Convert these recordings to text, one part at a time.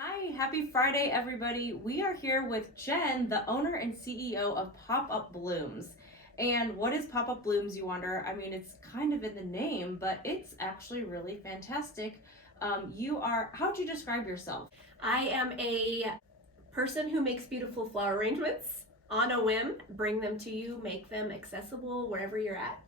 Hi, happy Friday, everybody. We are here with Jenn, the owner and CEO of Pop Up Blooms. And what is Pop Up Blooms, you wonder? I mean, it's kind of in the name, but it's actually really fantastic. How'd you describe yourself? I am a person who makes beautiful flower arrangements on a whim, bring them to you, make them accessible wherever you're at.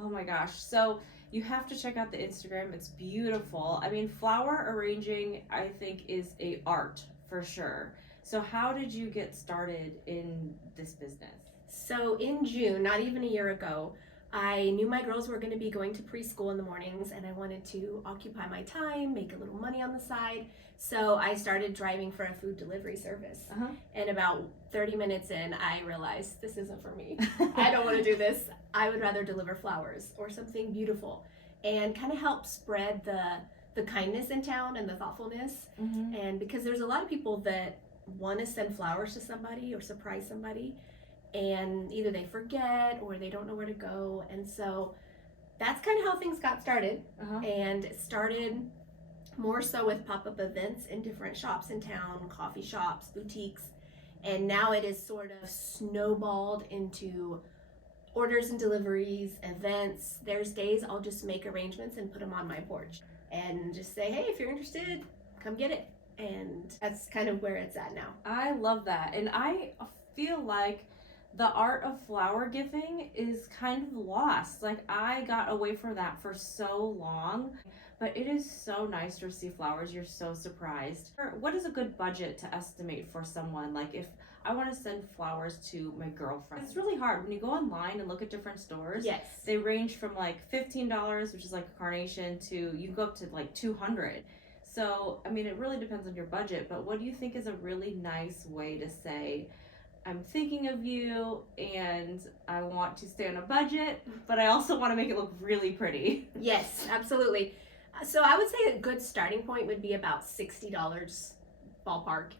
Oh my gosh. So you have to check out the Instagram. It's beautiful. I mean, flower arranging, I think, is a art for sure. So how did you get started in this business? So in June, not even a year ago, I knew my girls were going to be going to preschool in the mornings and I wanted to occupy my time, make a little money on the side. So I started driving for a food delivery service. And about 30 minutes in, I realized this isn't for me. I don't want to do this. I would rather deliver flowers or something beautiful and kind of help spread the kindness in town and the thoughtfulness. And because there's a lot of people that want to send flowers to somebody or surprise somebody, and either they forget or they don't know where to go. And so that's kind of how things got started. And it started more so with pop-up events in different shops in town, coffee shops, boutiques. And now it is sort of snowballed into orders and deliveries, events. There's days I'll just make arrangements and put them on my porch and just say, hey, if you're interested, come get it. And that's kind of where it's at now. I love that. And I feel like the art of flower giving is kind of lost. Like, I got away from that for so long, but it is so nice to receive flowers. You're so surprised. What is a good budget to estimate for someone? Like, if I want to send flowers to my girlfriend, it's really hard. When you go online and look at different stores, Yes, they range from like $15, which is like a carnation, to you can go up to like $200. So, I mean, it really depends on your budget, but what do you think is a really nice way to say, I'm thinking of you and I want to stay on a budget, but I also want to make it look really pretty? yes, absolutely. So I would say a good starting point would be about $60 ballpark.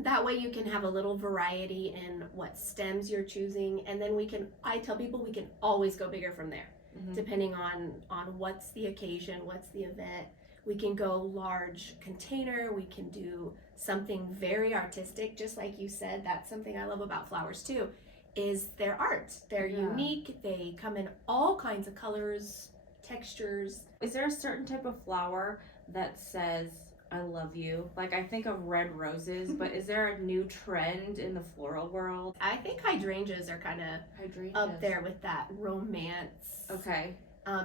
That way you can have a little variety in what stems you're choosing, and then I tell people we can always go bigger from there, depending on what's the occasion, what's the event. We can go large container, we can do something very artistic, just like you said. That's something I love about flowers too, is their art. They're unique, they come in all kinds of colors, textures. Is there a certain type of flower that says, I love you? Like, I think of red roses, but is there a new trend in the floral world? I think hydrangeas are kind of up there with that romance. Okay.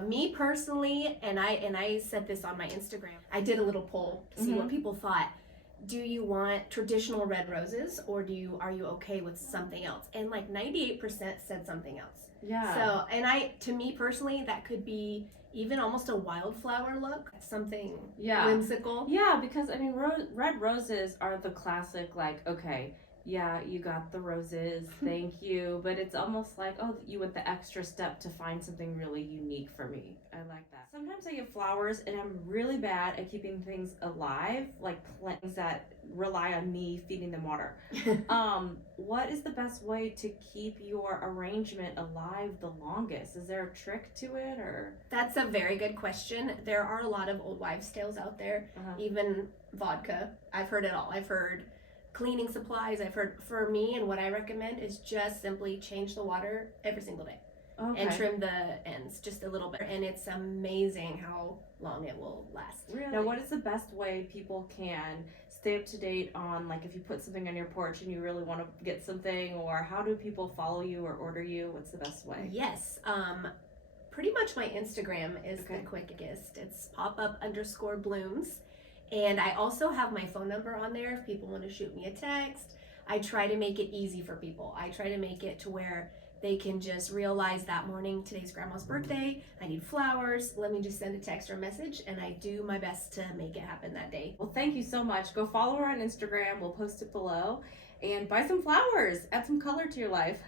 Me personally, and I said this on my Instagram, I did a little poll to see what people thought. Do you want traditional red roses, or are you okay with something else? And like 98% said something else. Yeah. So, to me personally, that could be even almost a wildflower look, something whimsical. Yeah, because I mean, red roses are the classic, like, okay, yeah, you got the roses, thank you. But it's almost like, oh, you went the extra step to find something really unique for me. I like that. Sometimes I get flowers and I'm really bad at keeping things alive, like plants that rely on me feeding them water. What is the best way to keep your arrangement alive the longest? Is there a trick to it, or? That's a very good question. There are a lot of old wives' tales out there, even vodka. I've heard it all. I've heard cleaning supplies. I've heard, for me, and what I recommend is just simply change the water every single day. And trim the ends just a little bit. And it's amazing how long it will last. Really? Now, what is the best way people can stay up to date on, like, if you put something on your porch and you really want to get something, or how do people follow you or order you? What's the best way? Yes. Pretty much my Instagram is the quickest. It's pop-up_blooms. And I also have my phone number on there if people want to shoot me a text. I try to make it easy for people. I try to make it to where they can just realize that morning, today's grandma's birthday, I need flowers, let me just send a text or a message, and I do my best to make it happen that day. Well, thank you so much. Go follow her on Instagram. We'll post it below. And buy some flowers. Add some color to your life.